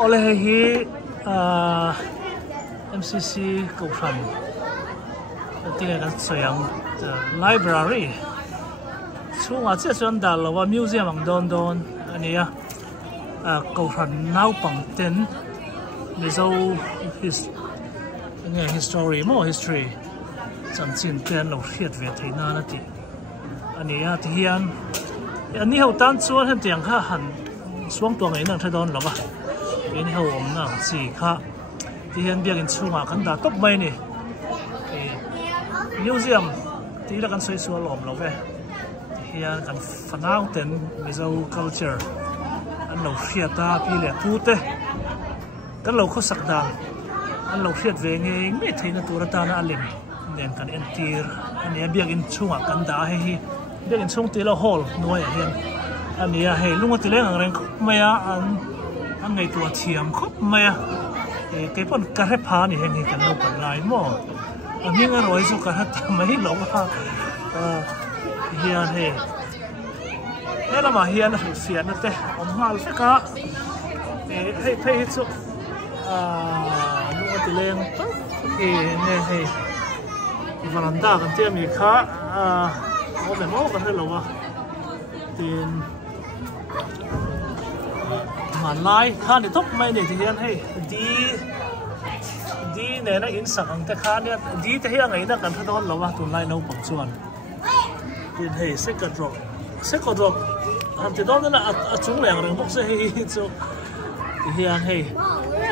Oleh hi MCC cầu phần tiếng là soyang library chung à chỉ chọn đào là museum ang don anh ấy cầu phần nấu bằng tên mizo nghe history chẳng xin tên lâu hiện về thế nào đó thì anh ấy thì anh ấy hậu tan chuan hiện tiếng ha hẳn xuống tuồng ấy năng thay đón là ba anh ấy hậu ông năng chỉ ha thì hiện việc chung à căn đã top mấy nè museum thì là căn xoay xua lỏm lâu về thì hiện căn phần nào tên mizo culture anh lâu hiện ta pi lệ thu tê căn lâu khó sắc đàn anh lâu hiện về nghe mấy thấy nó tua ta na lim nên căn entir anh ấy việc chung à căn đã hay việc chung thì là hall nuôi hiện anh ấy hay lúc mà thì lấy hàng mấy anh ngày tua thiam khóc mấy cái phần cà rép phá này hiện căn lâu căn lại mà anh những cái rồi cái hết mấy lỗ ha hiện hay thế là mà hiện là phải phiền nó thế ông hoa phải cả hay thấy chút lúc mà thì lên nghe hay varanda kan tiêm gì khác có vẻ máu kan thấy lâu à tiền mà lại khá thì tốt mấy này thì hiện hay đi này nó in sẵn cái khá này đi thì hiện ngày nó cần phải đón lâu à tuần lại nấu bằng chuan tiền hay sẽ còn rồi hắn thì đó là chúng lẻng rồi bốc sẽ hay cho thì hiện hay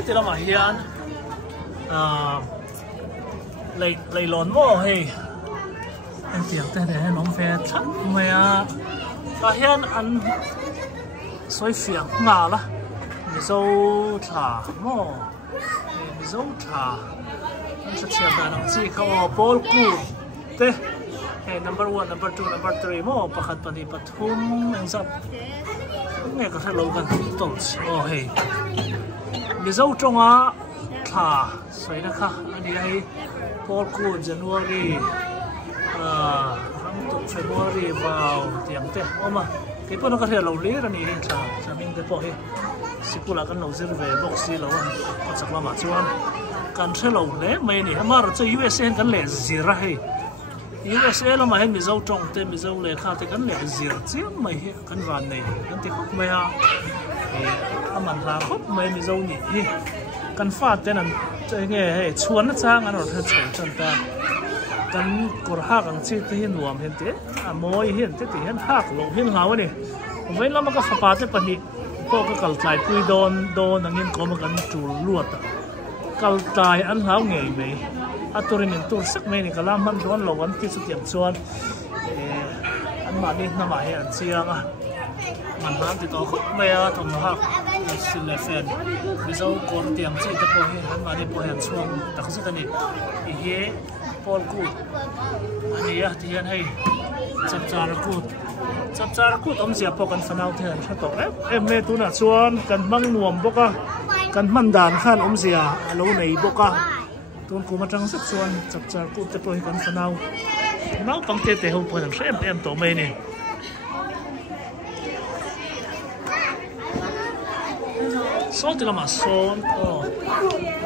thì là mà hiện lấy lon mò hay anh tiếng thế này nó về chắc mà hiện ăn xoay phiền ngà là dâu thả mò dâu thả anh sẽ xem là nó chỉ có ball cool thế number 1, number 2, number 3 mo pakat pani pathum ang sap nghe có thể lâu gần tổng hey mizo chonga tha soi na kha ani ai Paul Cool January tháng February vào tiang te oma cái pon nó có thể lâu lý ra ni lên tha sa ming te po he sikula kan lâu zir về box lâu có chắc là mà chuan kan se lâu le mai ni ama ro che USA kan le zira he USA là mà hay mizo trong tên mizo le kha te kan le zir chiam mai he kan van nei kan ti khop mai ha aman ra khop mai mizo ni hi kan fa te nan che nge he chuan na chang an ro the chon chan ta kan kor ha kang chi te hin nuam hen te a moi hen te ti hen hak lo hin haw ni wen lama ka khapa te pani ko ka kal tlai pui don angin ko ma kan chul luat kal tai an haw ngei mai aturin in tur sak mai ni kalam han don lo an ti chu tiam chuan an ma ni na ma he an chiang a man han ti to khop mai a thom ha sil le fen mizo kon tiang chi ta po he an ma ni po han chuang ta khu ta ni he Paul Cool ani ya ti han hei chap char ku om sia po kan fanau the an to em me tu na chuan kan mang nuam boka kan man dan khan om sia alo nei boka tuôn cú mặt trăng rất xuân chập chập cú tiếp đôi con phần nào nấu bằng tê tê hôm qua thằng em tổ mê này số thì là mà số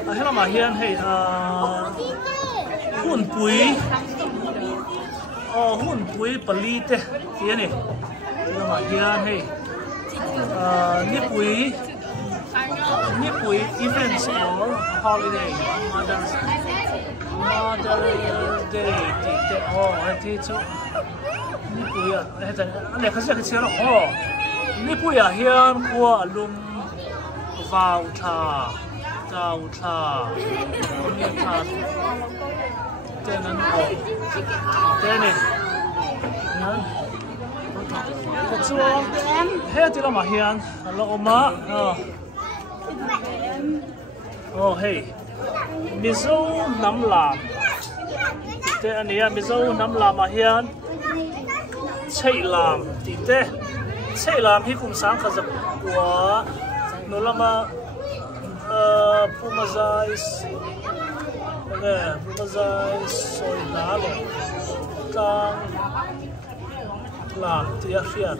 hay là mà hiền hay hun bùi bali tê hiền này là mà hiền hay nếp bùi events or holiday Mother's Day thì anh thấy chỗ nếp bùi à anh này khai cái chuyện đó nếp bùi à hiền qua lùng vào trà nếp trà tên anh tên này cái chỗ hết thì là mà hiền là oma hey mizo nam lam te ania mizo nam lam a hian chei lam ti te chei lam hi kum sang khazak wa no lama pumazais soi la le kang lam ti a fiat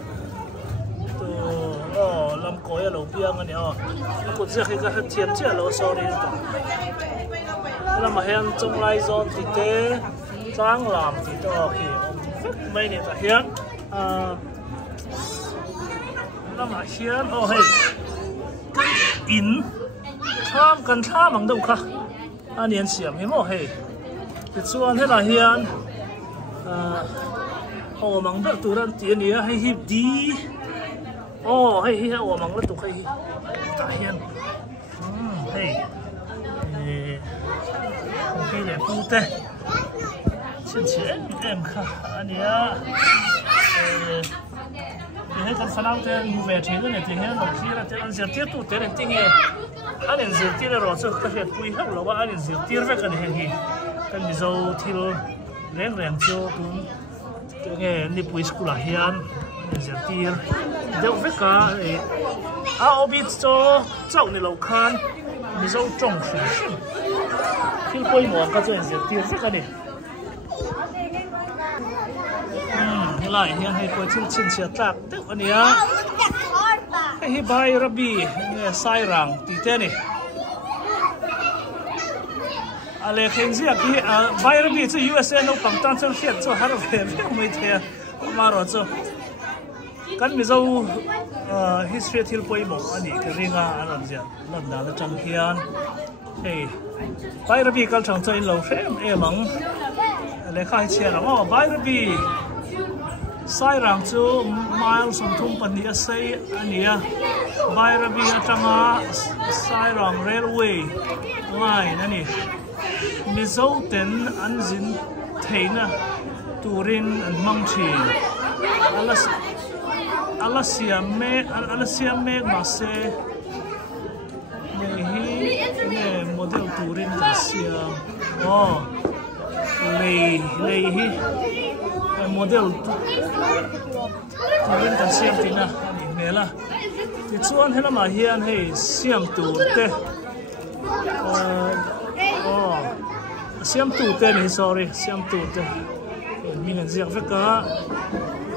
to am koi lo piang ani ho ko je khi ka thiam che lo sorry la ma hian chung lai zon ti te trang lam ti to khi mai ne ta hian la ma hian oh hey in tham kan tham ang đâu kha anh em xiêm hi mo hey ti chuan he la hian ô mang đất tu ran tiền này hay hip đi ô hay hi ô mang đất tu hay ta hiền hey cái này phụ tê chuyện chuyện em khá anh nhá thì hết cái sản phẩm tên về thế này thì hết đồng chí là tên anh sẽ tiếp tục tên tiếng nghe anh em sẽ tiếp rồi cho các hệ quy hấp là anh em sẽ tiếp với cái này hi cái mình dâu thì rèn rèn cho cũng cái nghe ni pui school là hiền giờ tiệt đâu biết cả ở bên chỗ chỗ này lâu khăn ni dâu trồng sủi khi pui mỏ cái chỗ giờ tiệt biết cái này thế lại hiền hay pui chín chín chia tạc tức anh nhá hay bay rabi nghe sai rang tiệt này ale khen gì abi bay rabi cho USA nó bằng tan cho hiện cho har về mới thế mà rồi cho kan mi zo history thil poi mo ani ka ringa alam zia lam da la chang hian hey bay rabi kal chang cho in lo frem emang le khai che la mo bay rabi sai rang chu mile som thum pani a sei ania bay rabi atanga sai rang railway line ani mizo ten anzin theina turin an mangchi alasiam me mase ne model turin kasia oh lei hi model turin kasia tina ni mela ti chuan hela ma hian hei siam tur te siam tu te ni sorry siam tu te mình ăn riêng với cá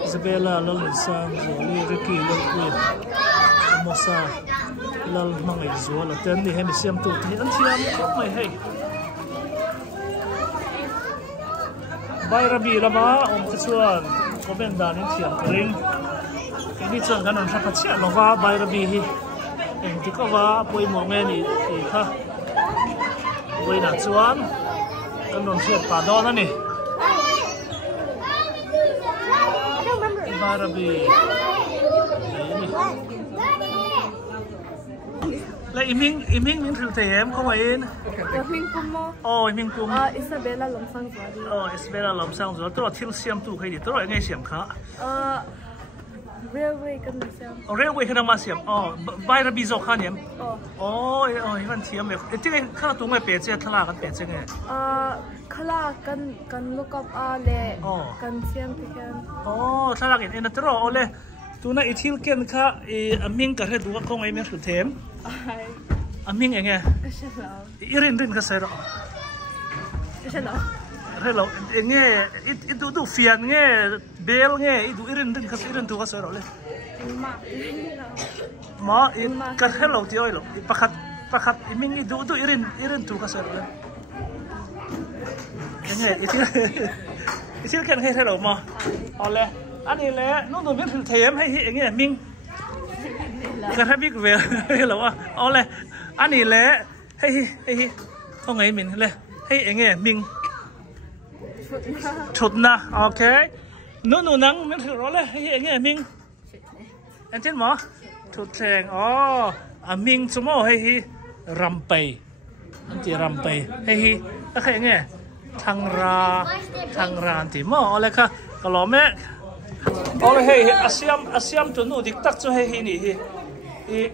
Isabella lal san Jolie Ricky lal queen Mosa lal mang ai zua la ten ni hen siam tu thì ăn siam mày hay bay rabi rama cái chuan có bên đàn những thiam ring cái đi chuan cái nón phát chia nó va bay rabi hi em thì có va bôi mỏ nghe ni thì kha bôi nát chuan cái nón thiam pa đó nè Barabi. Lại iming mình thử thể em không phải Iming kum mo. Iming kum. Isabella lom sang rồi. Isabella lom sang rồi. Tôi là thiếu xiêm tu hay gì? Tôi là nghe xiêm khá. Railway kan na xiêm. Railway kan na xiêm. Barabi zo khan em. Ivan thiam em. Itu kan khá tu ngay bể chế thla kan bể chế nghe. Khala kan look up le kan xiêm thì kan. Thla kan en tro ole. Tu na ithil ken kha aming ka he du ko ngai me thlu them. Aming enge. Irin din ka sero. Hello, enge itu fian nge bel nge itu irin din ka irin tu ka sero le. Ma ka hello ti oilo. Pakhat iming itu irin tu ka sero le. Enge ithil ken he hello ma. Ole anh ấy lẽ nó đồ biết thèm hay hiện nghe mình cái thấy biết về là lẽ anh ấy lẽ hay không ấy mình lẽ hay nghe mình chụt na ok nó nắng mình thử đó lẽ hay nghe mình anh tin mà chụt thèm mình chúng nó hay rampay anh chị rampay hay nghe thằng ra thì mà lẽ cả cái lò mẹ hey asiam tu nu dik tak chu hey ni hi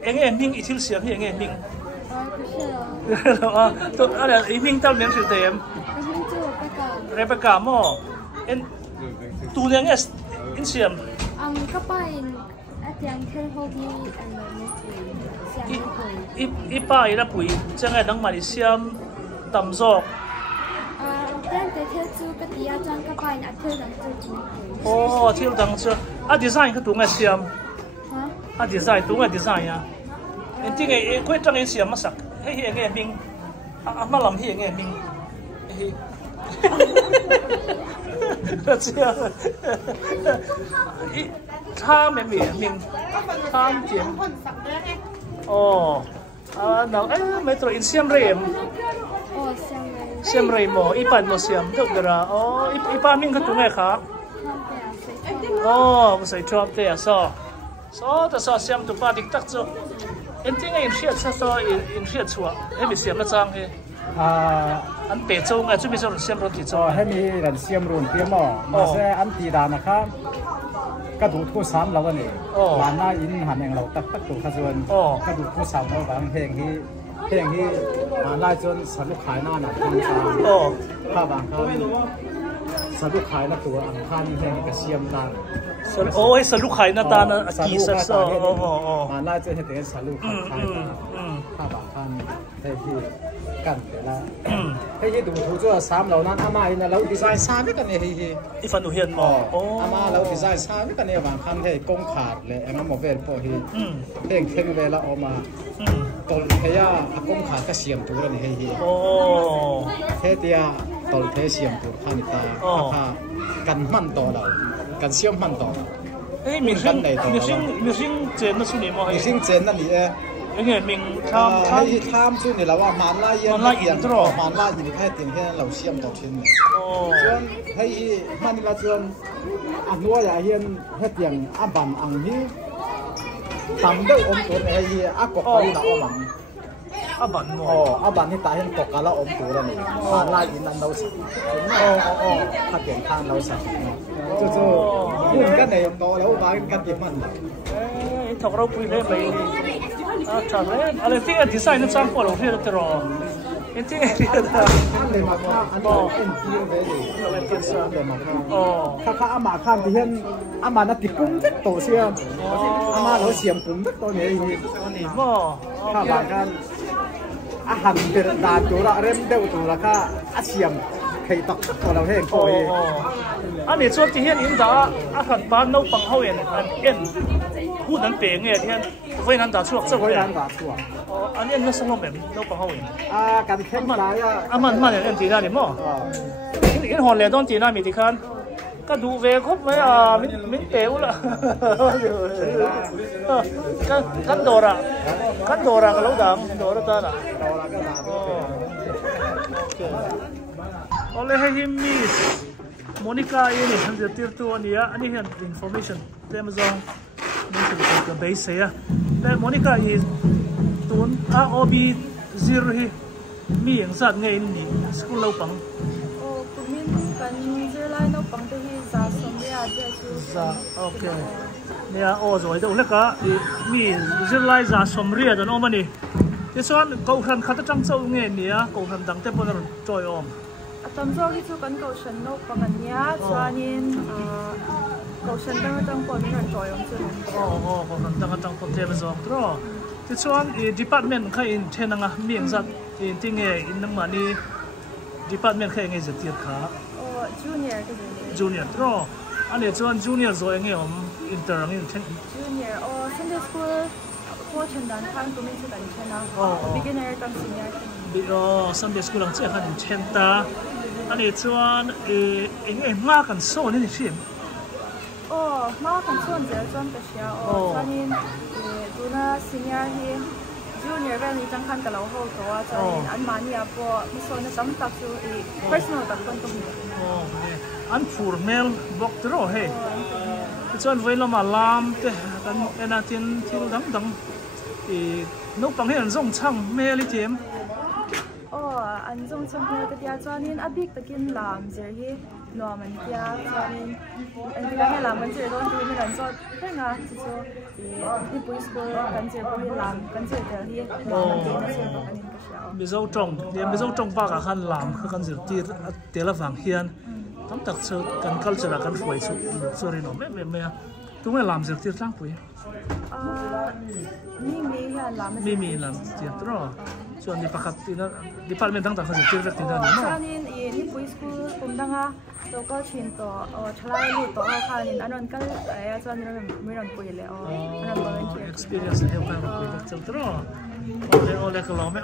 enge ming ithil siam hi enge ming to ala ming tal men thil tem Rebecca mo en tu ne nge in siam kapain atiang thel hobi and ipa ira pui changa dang mari siam tam zok dan te thel chu ka tia chang kapain athil dang chu thiêu đằng chưa design cái tủ ngay xiêm design tu design ya enti ngai ko tang en siam masak he ngai ming ama lam he ngai ming he chia tham mình tham tiền nào mấy tụi in siam rem siam rem mo ipan mo siam đâu ra ipan mình cái tụi này khác một sai chop thế so ta so siam tụi ba dik tak cho em tiếng in siết so in siết chua em bị siam nó trang he anh bé châu ngay chuẩn bị cho siam run thì choให้มีกันเสียมรุนเตรียมอ่ะมาแซ่อันตีดานะครับกระดูกผู้สามเราก็นี่หลานหน้าอินหันเองเราตักตัวขจวนกระดูกผู้สามเราบางเพลงที่มาไล่จนสรุปขายหน้าหนักทางซ้ายถ้าบางเขาสรุปขายแล้วตัวอันข้างเพลงก็เสียมตาสรุปขายหน้าตานะกี่สักมาไล่จนเห็นแต่สรุปขายตาถ้าบางท่านได้ที่กันแล้วให้ที่ดูถูกตัวสามเหล่านั้นอามาอินเราดีไซน์สามไม่กันเนี่ยอีฟันดูเห็นมั้งอามาเราดีไซน์สามไม่กันเนี่ยบางครั้งให้กงขาดเลยอามาโมเวลพอที่เพ่งเวลาออกมาตอนเฮียกงขาดก็เสียมตัวนี่ให้เฮียตอนเสียมตัวข้านิตาข้ากันมั่นต่อเรากันเสียมมั่นต่อมีสิ่งเจนนั่นสุดนี่มั้งมีสิ่งเจนนั่นนี่ยังไงมิงทำช่วงนี้เราว่ามันไล่ยันมันไล่ยินแค่ติ่งแค่เราเชื่อมต่อชิ้นส่วนให้มันมาส่วนอันนู้นอย่าเห็นแค่เตียงอันบันอันนี้ทำด้วยอมตัวให้อักกอกเราอมันอันบันนี่ตาเห็นกอกเราอมตัวแล้วนี่มันไล่ยินนั่นเราสั่งถ้าเปลี่ยนทางเราสั่งจู่ๆยุ่งกันในโตแล้วมากันติดมันถกเราคุยได้ไหมใช่ไหมอะไรที่ดีไซน์นั่นสร้างพอเราเรียนตลอดเอ็นที่เรียนอันเลยมาข้าอันนี้เอ็นที่เลยเราเอ็นที่สร้างเลยมาข้าอามาข้ามที่เห็นอามานัดติดกุ้งโตเสียมอามาเราเสียมกุ้งตัวนี้ข้าบางกันอาหารเป็นดานตัวละเริ่มเดาตัวละข้าอาเสียมใครตักตัวเราเห็นโอยอันนี้ส่วนที่เห็นอินดาอาหารบ้านเราปังเขาเองอันเอ็นผู้นั้นเปลี่ยนไงที่เวียดนามด่าชั่วเวียดนามด่าชั่วอันนี้นั่นสมองแบบเราปังเขาเองการแข่งขันมันอย่างจีน่าเนี่ยมั้งอินฮอนเลยต้องจีน่ามีที่คันก็ดูเวครบไหมมิ้นเป๋วละกันโดระก็เราดังโดระตาน่ะoleh himis Monica ini hendak tirtu ania ani hen information temazong mungkin ke base ya dan Monica ini tun obi zirhi mi yang sat ngai ni school lau pang kumin kan zirlai lau pang te hi za somya de chu za okay nia zoi de uleka mi zirlai za somria dan omani ti chuan ko khan khata chang chau nge nia ko khan dang te pon choi om tầm zo khi chú cắn cầu sân nấu bằng anh nhá cho nên cầu sân đang trong phần mình trội ông chưa cầu sân đang trong phần thêm rồi đó thì cho department khai in trên năng miệng giật in tiếng nghe in năng mà đi department khai nghe giật tiệt khá junior đó anh ấy cho junior rồi nghe ông inter nghe junior Sunday school qua chân đàn khang tụi mình sẽ đánh chân nào beginner trong senior Sunday school lang sẽ hành chân ta anh ấy cho nghe ma cần số nên gì ma cần số giờ trong cái sao cho nên tụi nó senior thì junior về thì chẳng khăn cả lâu hơn rồi cho nên anh mà nhà po mi số nó sắm tập cho personal tập con tụi mình anh formal bọc đó hey cho nên với nó mà làm thế cái này tiền đắng thì nấu bằng hiện dùng chăng mê lý tiệm anh dùng chăng mê cái dia cho nên abik ta kinh làm gì hi nó mình dia cho nên anh cái này làm mình chỉ luôn thì mình làm cho thế nào chỉ cho đi buổi school cần chỉ buổi làm cần chỉ để hi nó mình chỉ nó chỉ có anh cái sao bây giờ trồng ba cả khăn làm khăn chỉ tiền là vàng hiền tóm tắt sự cần culture cần phơi sự sorry nó mẹ chúng mình làm gì tiền sáng phơi Mimi làm tiền đó chuan ni pakhat tina department dang ta kha tir vek tina ni ma chuanin ni pui school kumdanga local chin to thlai lu to khanin anon kal chuan miron pui le anon volunteer experience he ka pui vek chau tro ole ka lo me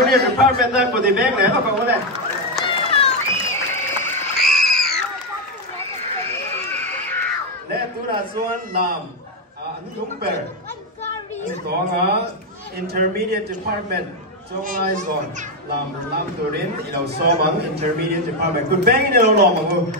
Junior Department that for the bank này nó không này. Nè tôi đã xuân làm anh đúng bề. Đó là Intermediate Department trong ai rồi làm từ đến thì đầu so bằng Intermediate Department. Good bank này đâu làm mà không.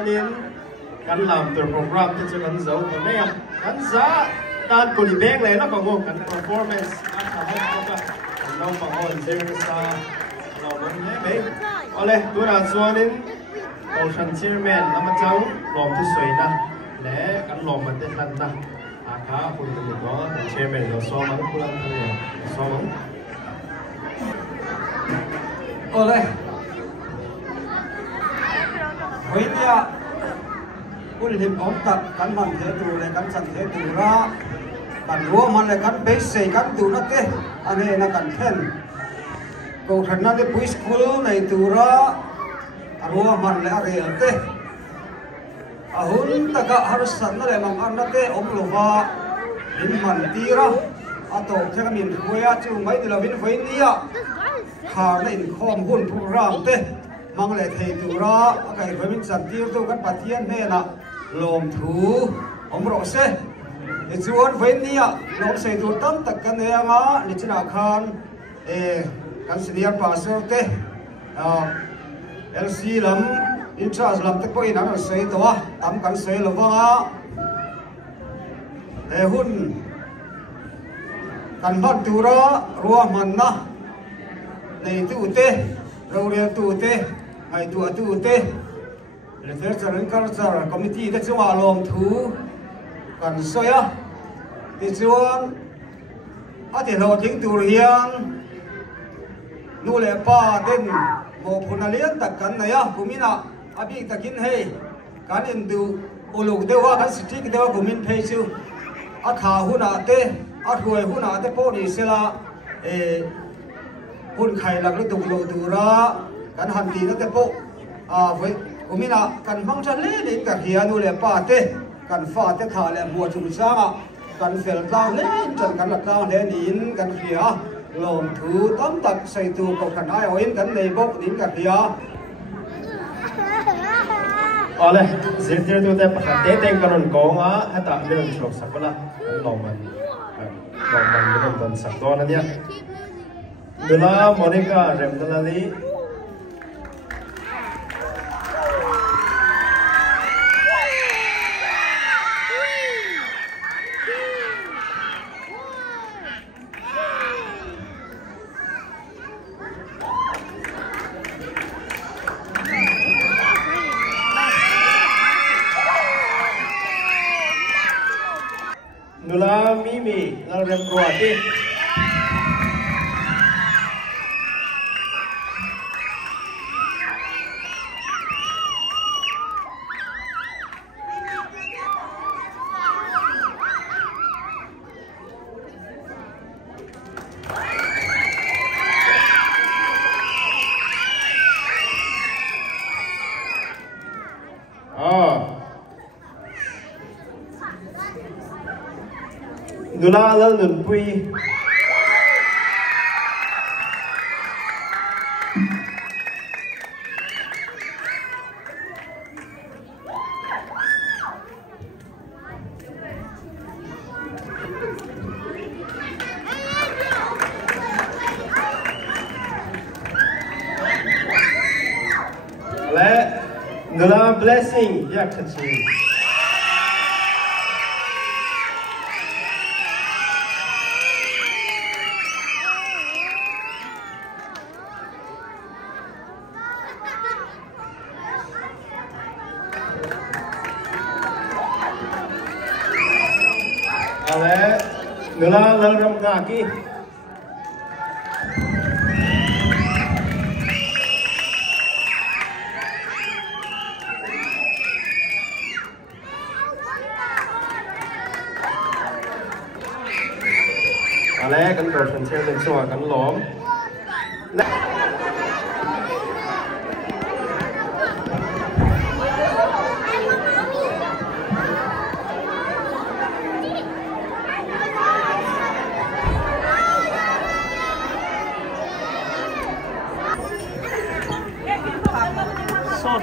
chuanin kan lam tur program te chu kan zo to ne kan za tan ko ni bek le la bango kan performance kan ta ha ka kan lo bango zero sa lo lo ne be ole tu ra chuanin ocean chairman lama chau lom tu soi na le kan lom man te tan na aka pun tu ko chairman lo so man pulang ne so man ole với nhà quân hiệp ống tập cán bằng thế tù này cán chẳng thế tù ra cán lúa mà lại cán bế xây cán tù nó thế anh ấy là cán khen cầu thần nó cái buổi school này tù ra lúa mà lại ở đây thế à hun ta cả harus sẵn nó lại mang ăn nó thế ông lúa va in mình tì ra à tổ thế cái mình quay chú mấy thì là vinh với nia khá là in khom hun thu ram thế mang lại thầy tụ ra cái với mình sản tiêu tôi các bạn thiên này là lồng thú ông rõ xe để chuan với nia lồng xây tụ tâm tất cả này mà để trên akan kan senior pastor te LC lam in charge lam te ko in ang sei to tam kan sei lo wa hun kan man tu ra ruwa man na nei tu te ro re tu te ai tu te research and culture committee te chuwa lom thu kan soya ti chuan a ti lo ting tur hiang nu le pa den mo phunalian tak kan na ya kumina abi takin he kan in du uluk dewa kan stick dewa kumin phei chu a kha huna te a huai huna te po ni sela hun khai lak lu tuk lo tura kan han ti na te po với kumina kan mang chan le ni ka hian nu le pa te kan fa te tha le mo chung sanga kan fel tlang le chan kan la tlang le nin kan khia lom thu tam tak sai tu ko kan ai oin kan nei bok nin ka khia ole zirtir tu te pakhat te teng karon ko nga hata miron chok sakala lom man miron don sak don ania dula Monica remdalali Nula Mimi ngal rem Kroati Nula lal nun pui le nula blessing ya kachi nula lal ram kaki ale kan do chen chen den chua kan lom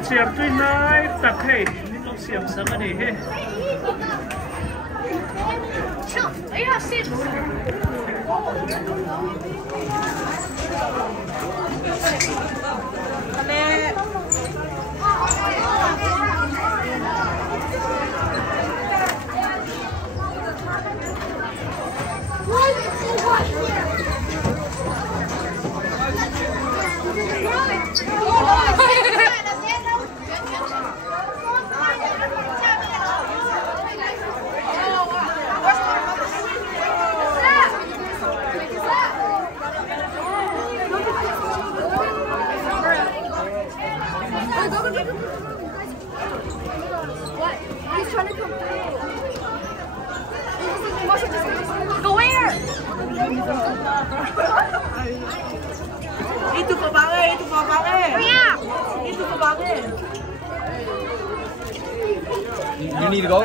Siam tuy nai tak hei ni lo siam sang ani he ai ha sit ale You need to go?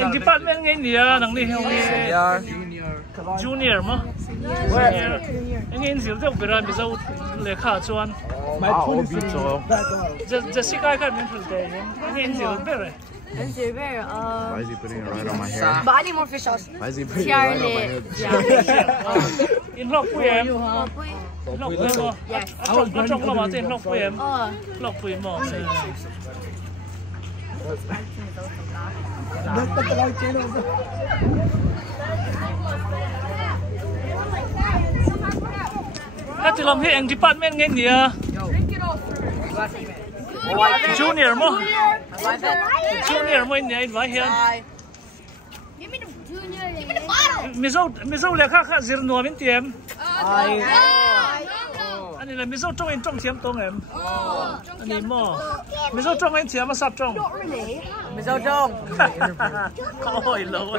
In department ngay niya nang ni junior mo. Ngay in zil daw beran bisaw lekha chuan. Jessica kan min thulte ngay in zil bere. Why is he putting it right on my hair? But I need more fish sauce. Why is he putting it right on my head? In lok puem. Lok puem mo. Yes. Atong lo ma tin lok puem. Lok puem mo. Các chị làm hiện department ngay nè. Junior mo. Junior mo nè in vai hiện. Mizo le khác khác zir nuo min tiệm. Anh là mizo trong in trong tiệm tông em. Anh mo. Mizo trong in tiệm mà sắp trong. Mizo trong. Coi lâu.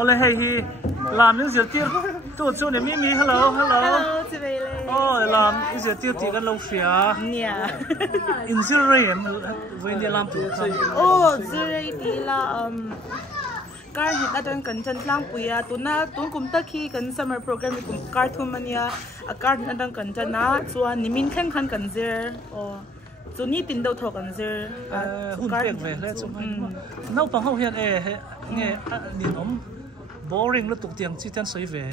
Ole hey hi làm những việc tiêu tụi chú này Mimi hello. Hello chị về lên. Làm những việc tiêu thì cái lâu phía. Nè. In Zurich với đi làm tụi không. Zurich thì là cái hiện tại đang cần chân lang bùi à tụi cũng tất khi cần summer program cũng cartoon mania cái hiện đang cần chân á chuan nimin khen khăn cần zir chú ní tin đâu thọ cần zir hun bẹc về đấy chúng nấu bằng hậu hiện nghe nhìn ống boring lúc tục tiếng chỉ tên sấy về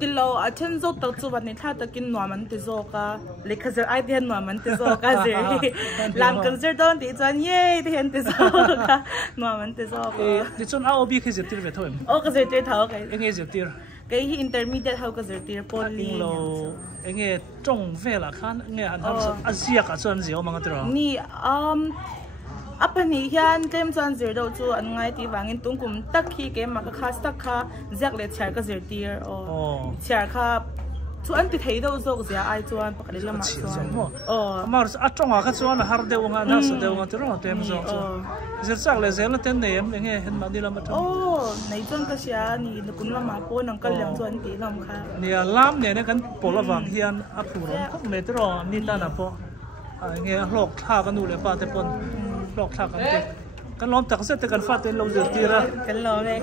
tin lâu à chân dốt tàu chú bạn này thà tao kinh nọ mình tự do cả lấy cái zir idea nọ mình tự do cả zir làm cần zir đơn thì chuan ye thì hiện tự do cả nọ mình tự do cả thì chọn ao bi khi zir tiêu về thôi cái zir tiêu thảo cái nghe zir tiêu cái intermediate hậu cái zir tiêu poly lâu nghe trong về là khán nghe anh Asia cả chọn gì mà cái đó ni apa ni hian tlem chuan zir do chu an ngai ti wangin tungkum tak hi ke ma kha khas tak kha zak le chhar ka zir tir chhar kha chu an ti thei do zok zia ai chuan pakali lama chuan mar atonga kha chuan har deu nga na sa deu nga tiro tem zo zir chak le zel ten nem nge hen ma dila ma nei chuan ka sia ni kun lama po nang kal lem chuan ti lam kha ni lam ne kan pola wang hian a phuro khop me tiro ni ta na po nge hlok tha kan nu le pa te pon lok thak kan te kan lom tak se te kan fa te lo zir tira kan lo le